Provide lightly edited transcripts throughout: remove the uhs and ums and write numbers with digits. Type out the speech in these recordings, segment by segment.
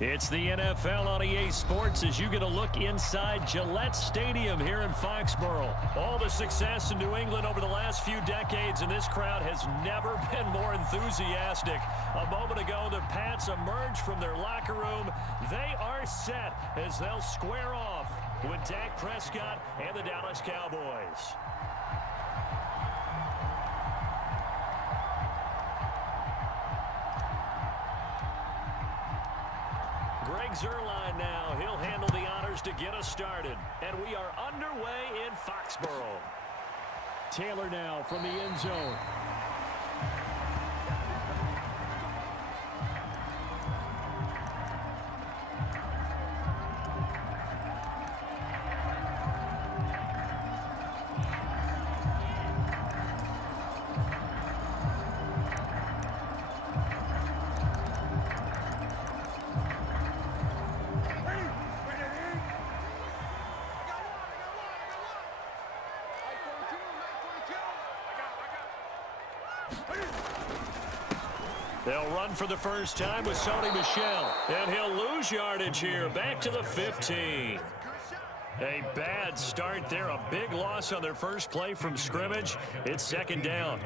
It's the NFL on EA Sports as you get a look inside Gillette Stadium here in Foxborough. All the success in New England over the last few decades, and this crowd has never been more enthusiastic. A moment ago, the Pats emerged from their locker room. They are set as they'll square off with Dak Prescott and the Dallas Cowboys. Greg Zuerlein now. He'll handle the honors to get us started. And we are underway in Foxborough. Taylor now from the end zone. They'll run for the first time with Sony Michel. And he'll lose yardage here. Back to the 15. A bad start there. A big loss on their first play from scrimmage. It's second down.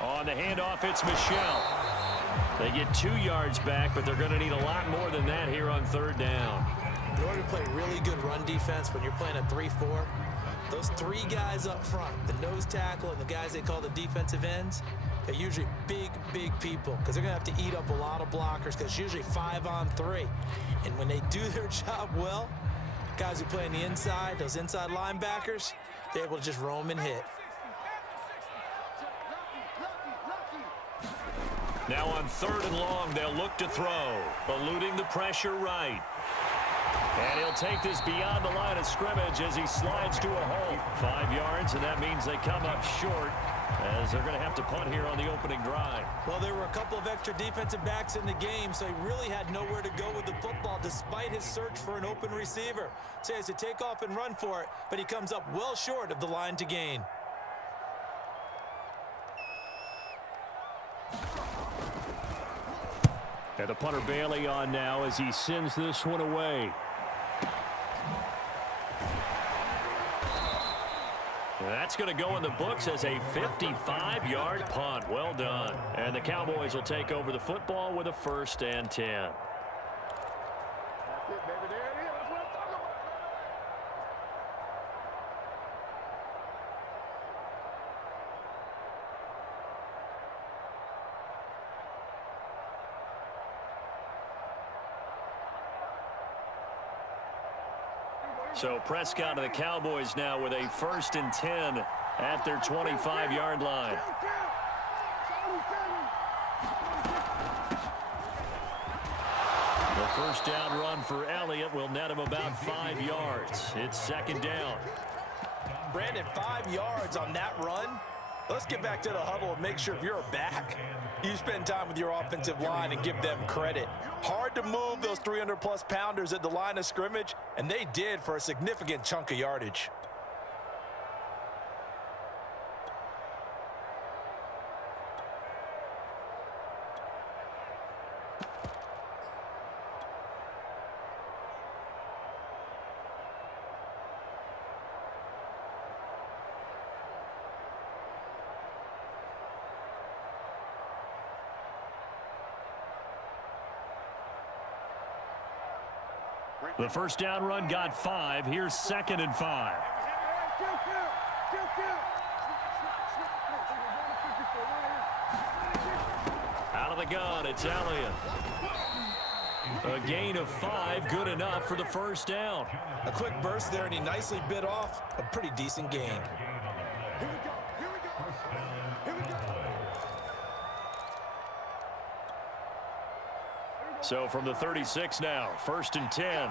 On the handoff, it's Michel. They get 2 yards back, but they're going to need a lot more than that here on third down. In order to play really good run defense when you're playing a 3-4, those 3 guys up front, the nose tackle and the guys they call the defensive ends, they're usually big people because they're going to have to eat up a lot of blockers because it's usually 5-on-3. And when they do their job well, guys who play on the inside, those inside linebackers, they're able to just roam and hit. Now on third and long, they'll look to throw, eluding the pressure right. And he'll take this beyond the line of scrimmage as he slides to a hole. 5 yards, and that means they come up short as they're going to have to punt here on the opening drive. Well, there were a couple of extra defensive backs in the game, so he really had nowhere to go with the football despite his search for an open receiver. So he has to take off and run for it, but he comes up well short of the line to gain. And the punter Bailey on now as he sends this one away. That's going to go in the books as a 55-yard punt. Well done. And the Cowboys will take over the football with a 1st and 10. That's it, baby. There it is. That's what I'm talking about. So Prescott and the Cowboys now with a 1st and 10 at their 25-yard line. The first down run for Elliott will net him about 5 yards. It's second down. Brandon, 5 yards on that run. Let's get back to the huddle and make sure if you're a back, you spend time with your offensive line and give them credit. Hard to move those 300-plus pounders at the line of scrimmage, and they did for a significant chunk of yardage. The first down run got 5. Here's 2nd and 5. Out of the gun, it's Elliott. A gain of 5, good enough for the first down. A quick burst there, and he nicely bit off a pretty decent gain. So from the 36 now, 1st and 10.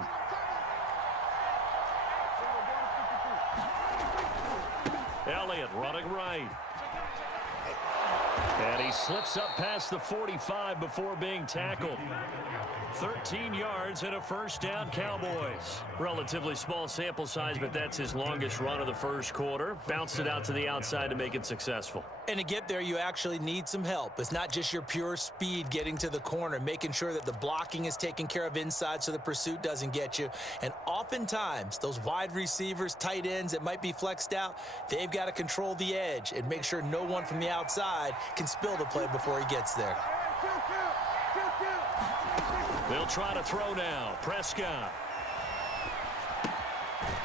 Elliott running right. And he slips up past the 45 before being tackled. 13 yards and a first down, Cowboys. Relatively small sample size, but that's his longest run of the first quarter. Bounced it out to the outside to make it successful. And to get there, you actually need some help. It's not just your pure speed getting to the corner, making sure that the blocking is taken care of inside so the pursuit doesn't get you. And oftentimes, those wide receivers, tight ends that might be flexed out, they've got to control the edge and make sure no one from the outside can spill the play before he gets there. They'll try to throw now. Prescott.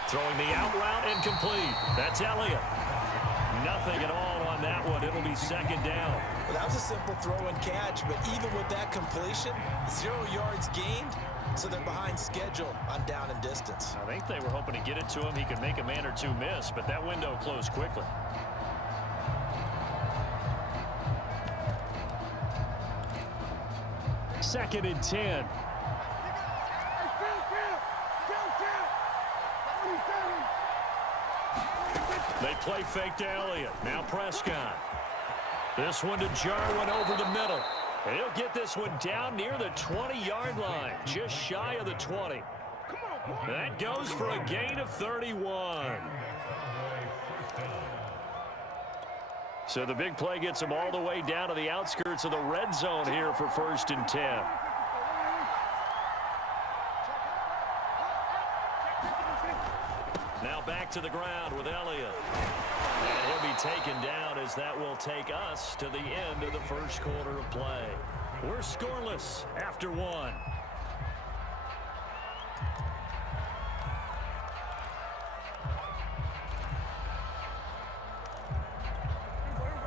Throwing the out route incomplete. That's Elliott. Nothing at all on that one. It'll be second down. Well, that was a simple throw and catch, but even with that completion, 0 yards gained, so they're behind schedule on down and distance. I think they were hoping to get it to him. He could make a man or two miss, but that window closed quickly. Second and 10. They play fake to Elliott. Now Prescott. This one to Jarwin over the middle. He'll get this one down near the 20-yard line, just shy of the 20. That goes for a gain of 31. So the big play gets him all the way down to the outskirts of the red zone here for 1st and 10. Now back to the ground with Elliott. And he'll be taken down as that will take us to the end of the first quarter of play. We're scoreless after one.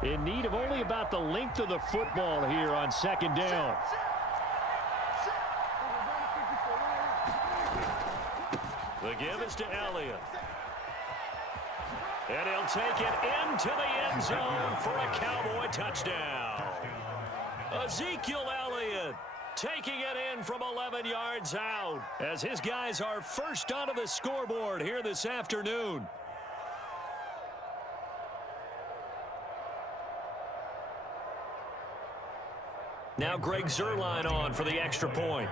In need of only about the length of the football here on second down. The give is to Elliott. And he'll take it into the end zone for a Cowboy touchdown. Ezekiel Elliott taking it in from 11 yards out as his guys are first onto the scoreboard here this afternoon. Now Greg Zuerlein on for the extra point.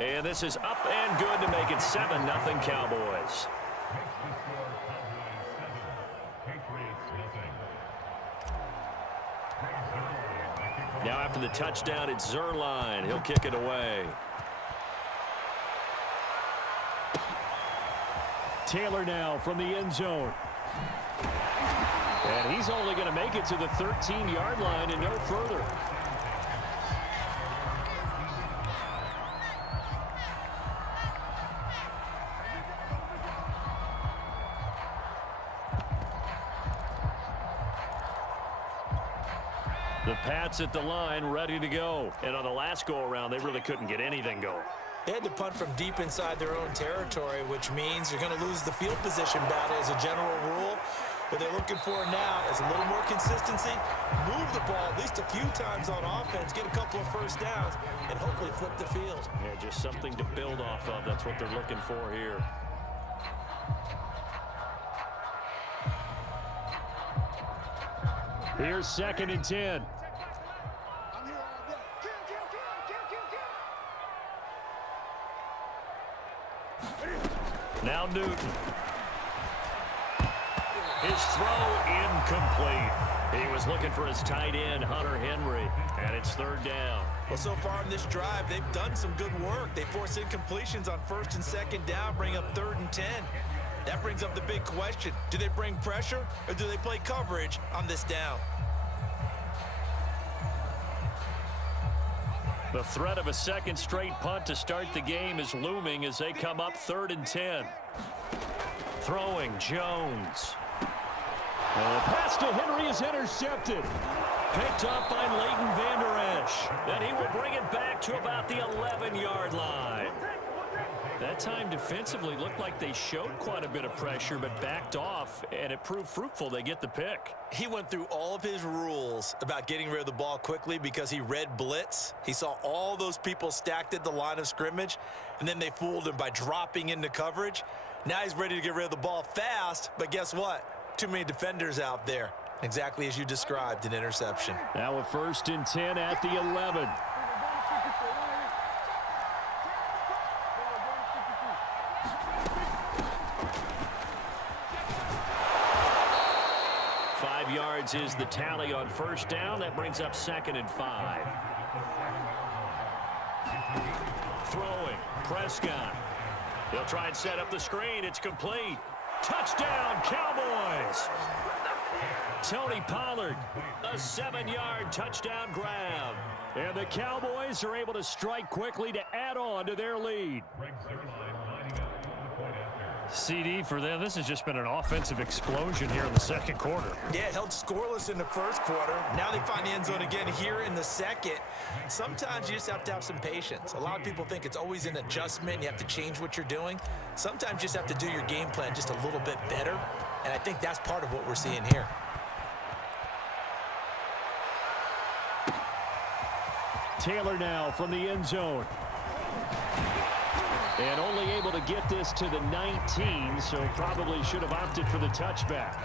And this is up and good to make it 7-0 Cowboys. Now after the touchdown, it's Zuerlein. He'll kick it away. Taylor now from the end zone. And he's only going to make it to the 13-yard line and no further. The Pats at the line ready to go. And on the last go-around, they really couldn't get anything going. They had to punt from deep inside their own territory, which means you're going to lose the field position battle as a general rule. What they're looking for now is a little more consistency, move the ball at least a few times on offense, get a couple of first downs, and hopefully flip the field. Yeah, just something to build off of. That's what they're looking for here. Here's 2nd and 10. Now Newton. His throw incomplete. He was looking for his tight end, Hunter Henry, and it's 3rd down. Well, so far in this drive, they've done some good work. They force incompletions on 1st and 2nd down, bring up 3rd and 10. That brings up the big question. Do they bring pressure or do they play coverage on this down? The threat of a second straight punt to start the game is looming as they come up 3rd and 10. Throwing Jones. The pass to Henry is intercepted. Picked up by Leighton Vander Esch. And he will bring it back to about the 11-yard line. That time defensively looked like they showed quite a bit of pressure but backed off, and it proved fruitful. They get the pick. He went through all of his rules about getting rid of the ball quickly because he read blitz. He saw all those people stacked at the line of scrimmage, and then they fooled him by dropping into coverage. Now he's ready to get rid of the ball fast, but guess what? Too many defenders out there. Exactly as you described, an interception. Now a 1st and 10 at the 11. Yards is the tally on 1st down. That brings up 2nd and 5. Throwing, Prescott. He'll try and set up the screen. It's complete. Touchdown, Cowboys. Tony Pollard, a 7-yard touchdown grab. And the Cowboys are able to strike quickly to add on to their lead. CD for them, this has just been an offensive explosion here in the 2nd quarter. Yeah, held scoreless in the 1st quarter. Now they find the end zone again here in the 2nd. Sometimes you just have to have some patience. A lot of people think it's always an adjustment. You have to change what you're doing. Sometimes you just have to do your game plan just a little bit better. And I think that's part of what we're seeing here. Taylor now from the end zone. And only able to get this to the 19, so probably should have opted for the touchback.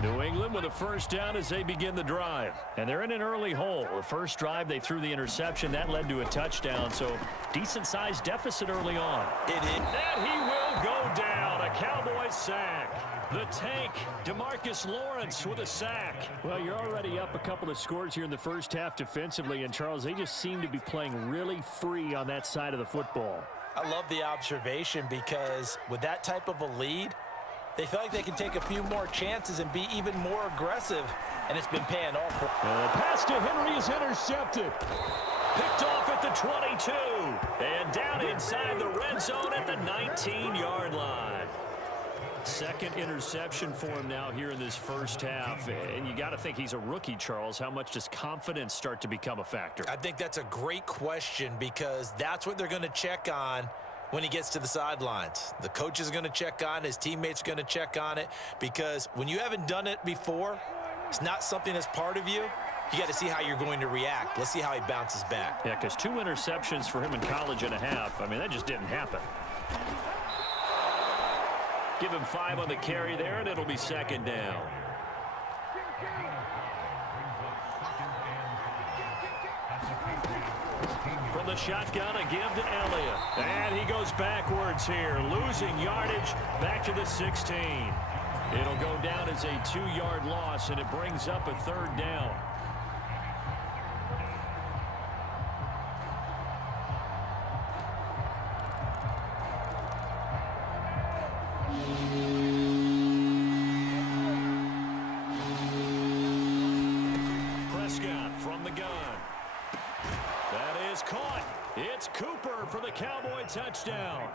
New England with a 1st down as they begin the drive. And they're in an early hole. The first drive, they threw the interception. That led to a touchdown, so decent-sized deficit early on. It is. And he will go down. A Cowboys sack. The tank, DeMarcus Lawrence with a sack. Well, you're already up a couple of scores here in the 1st half defensively, and Charles, they just seem to be playing really free on that side of the football. I love the observation because with that type of a lead, they feel like they can take a few more chances and be even more aggressive, and it's been paying off. The pass to Henry is intercepted. Picked off at the 22. And down inside the red zone at the 19-yard line. 2nd interception for him now here in this 1st half. And you got to think he's a rookie, Charles. How much does confidence start to become a factor? I think that's a great question because that's what they're going to check on when he gets to the sidelines. The coach is going to check on it. His teammates are going to check on it because when you haven't done it before, it's not something that's part of you. You got to see how you're going to react. Let's see how he bounces back. Yeah, because 2 interceptions for him in college and a half. I mean, that just didn't happen. Give him 5 on the carry there, and it'll be 2nd down. From the shotgun, a give to Elliott. And he goes backwards here, losing yardage back to the 16. It'll go down as a 2-yard loss, and it brings up a 3rd down. Prescott from the gun. That is caught. It's Cooper for the Cowboy touchdown.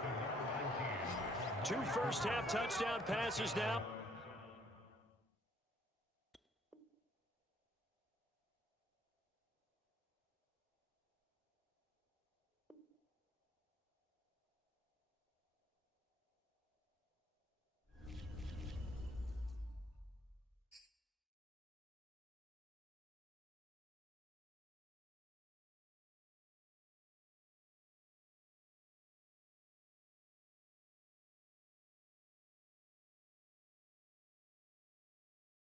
2 first-half touchdown passes now.